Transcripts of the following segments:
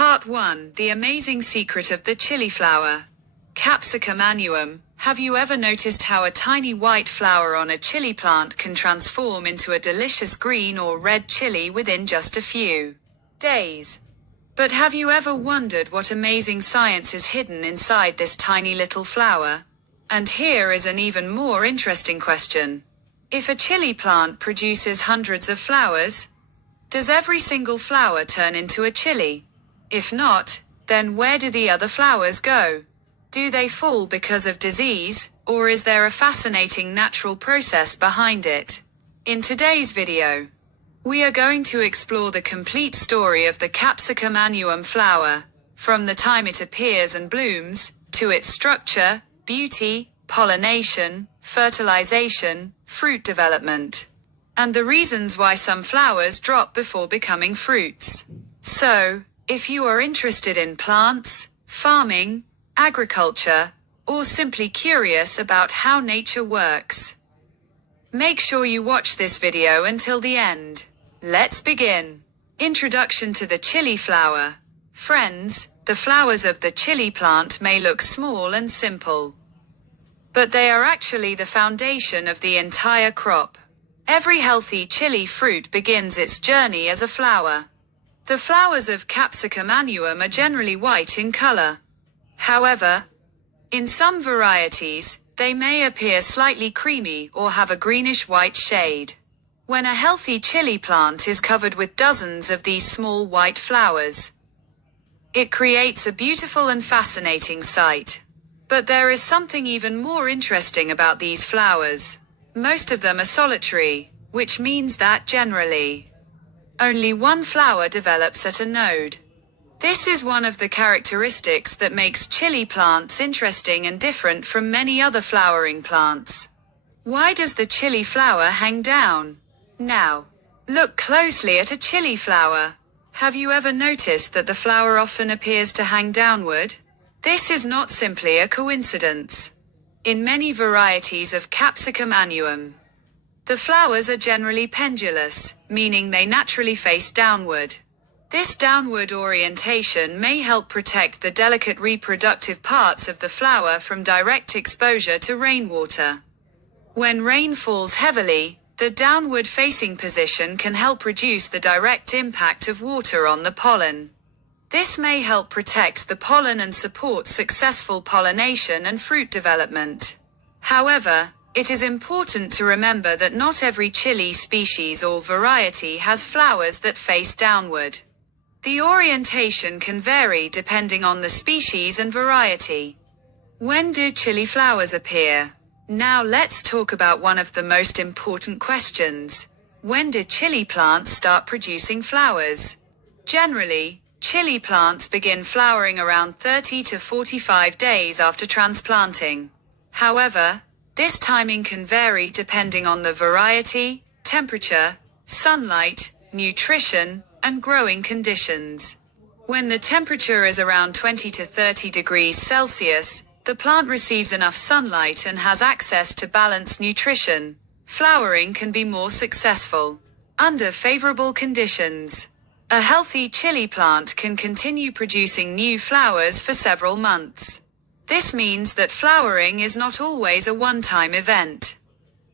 Part 1: The Amazing Secret of the Chili Flower. Capsicum annuum. Have you ever noticed how a tiny white flower on a chili plant can transform into a delicious green or red chili within just a few days? But have you ever wondered what amazing science is hidden inside this tiny little flower? And here is an even more interesting question. If a chili plant produces hundreds of flowers, does every single flower turn into a chili? If not, then where do the other flowers go? Do they fall because of disease, or is there a fascinating natural process behind it? In today's video, we are going to explore the complete story of the Capsicum annuum flower, from the time it appears and blooms, to its structure, beauty, pollination, fertilization, fruit development, and the reasons why some flowers drop before becoming fruits. So, if you are interested in plants, farming, agriculture, or simply curious about how nature works, make sure you watch this video until the end. Let's begin. Introduction to the chili flower. Friends, the flowers of the chili plant may look small and simple, but they are actually the foundation of the entire crop. Every healthy chili fruit begins its journey as a flower. The flowers of Capsicum annuum are generally white in color. However, in some varieties, they may appear slightly creamy or have a greenish-white shade. When a healthy chili plant is covered with dozens of these small white flowers, it creates a beautiful and fascinating sight. But there is something even more interesting about these flowers. Most of them are solitary, which means that generally, only one flower develops at a node. This is one of the characteristics that makes chili plants interesting and different from many other flowering plants. Why does the chili flower hang down? Now, look closely at a chili flower. Have you ever noticed that the flower often appears to hang downward? This is not simply a coincidence. In many varieties of Capsicum annuum, the flowers are generally pendulous, meaning they naturally face downward. This downward orientation may help protect the delicate reproductive parts of the flower from direct exposure to rainwater. When rain falls heavily, the downward-facing position can help reduce the direct impact of water on the pollen. This may help protect the pollen and support successful pollination and fruit development. However, it is important to remember that not every chili species or variety has flowers that face downward. The orientation can vary depending on the species and variety. When do chili flowers appear? Now let's talk about one of the most important questions. When did chili plants start producing flowers? Generally, chili plants begin flowering around 30 to 45 days after transplanting. However, this timing can vary depending on the variety, temperature, sunlight, nutrition, and growing conditions. When the temperature is around 20 to 30 degrees Celsius, the plant receives enough sunlight and has access to balanced nutrition. Flowering can be more successful. Under favorable conditions, a healthy chili plant can continue producing new flowers for several months. This means that flowering is not always a one-time event.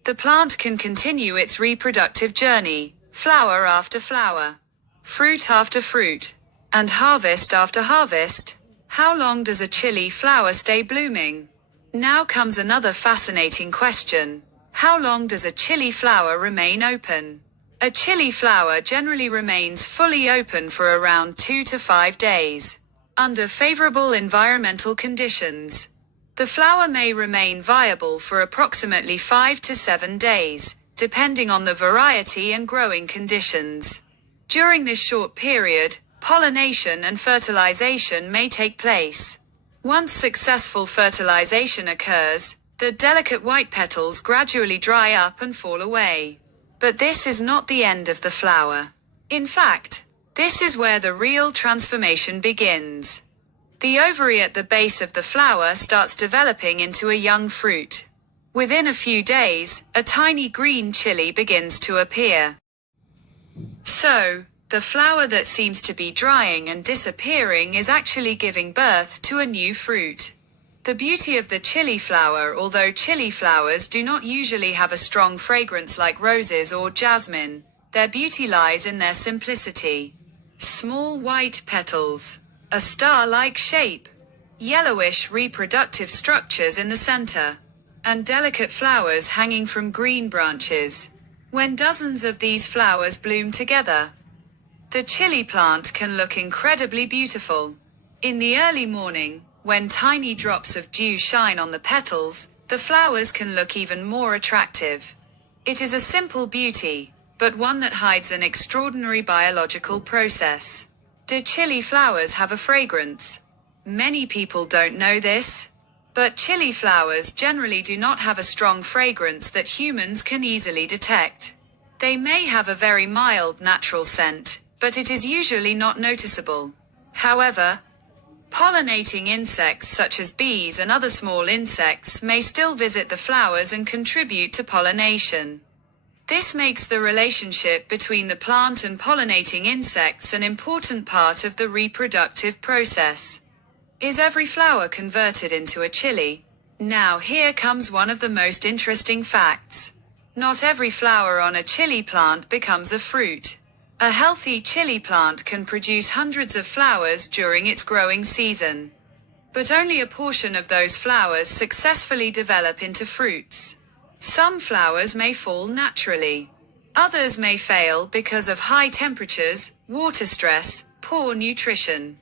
The plant can continue its reproductive journey, flower after flower, fruit after fruit, and harvest after harvest. How long does a chili flower stay blooming? Now comes another fascinating question. How long does a chili flower remain open? A chili flower generally remains fully open for around 2 to 5 days. Under favorable environmental conditions, the flower may remain viable for approximately 5 to 7 days, depending on the variety and growing conditions. During this short period, pollination and fertilization may take place. Once successful fertilization occurs, the delicate white petals gradually dry up and fall away. But this is not the end of the flower. In fact, this is where the real transformation begins. The ovary at the base of the flower starts developing into a young fruit. Within a few days, a tiny green chili begins to appear. So, The flower that seems to be drying and disappearing is actually giving birth to a new fruit. The beauty of the chili flower. Although chili flowers do not usually have a strong fragrance like roses or jasmine, their beauty lies in their simplicity. Small white petals, a star-like shape, yellowish reproductive structures in the center, and delicate flowers hanging from green branches. When dozens of these flowers bloom together, the chili plant can look incredibly beautiful. In the early morning, when tiny drops of dew shine on the petals, the flowers can look even more attractive. It is a simple beauty, but one that hides an extraordinary biological process. Do chili flowers have a fragrance? Many people don't know this, but chili flowers generally do not have a strong fragrance that humans can easily detect. They may have a very mild natural scent, but it is usually not noticeable. However, pollinating insects such as bees and other small insects may still visit the flowers and contribute to pollination. This makes the relationship between the plant and pollinating insects an important part of the reproductive process. Is every flower converted into a chili? Now here comes one of the most interesting facts. Not every flower on a chili plant becomes a fruit. A healthy chili plant can produce hundreds of flowers during its growing season. But only a portion of those flowers successfully develop into fruits. Some flowers may fall naturally. Others may fail because of high temperatures, water stress, poor nutrition,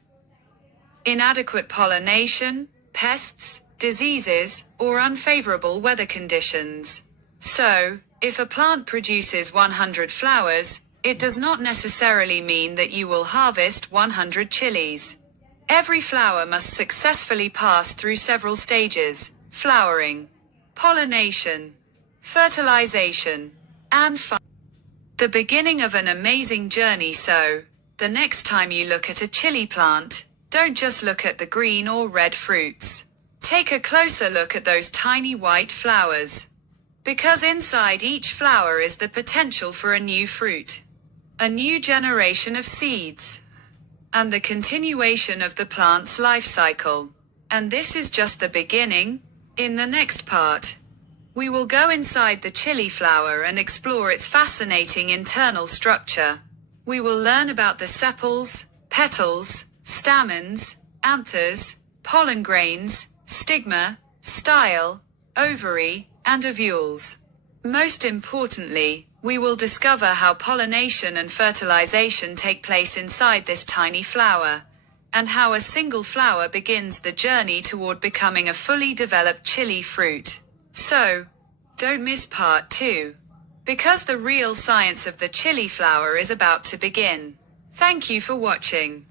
inadequate pollination, pests, diseases, or unfavorable weather conditions. So, if a plant produces 100 flowers, it does not necessarily mean that you will harvest 100 chilies. Every flower must successfully pass through several stages: flowering, pollination, fertilization, and the beginning of an amazing journey. So, the next time you look at a chili plant, don't just look at the green or red fruits. Take a closer look at those tiny white flowers. Because inside each flower is the potential for a new fruit, a new generation of seeds, and the continuation of the plant's life cycle. And this is just the beginning. In the next part, we will go inside the chili flower and explore its fascinating internal structure. We will learn about the sepals, petals, stamens, anthers, pollen grains, stigma, style, ovary, and ovules. Most importantly, we will discover how pollination and fertilization take place inside this tiny flower, and how a single flower begins the journey toward becoming a fully developed chili fruit. So, don't miss part 2, because the real science of the chili flower is about to begin. Thank you for watching.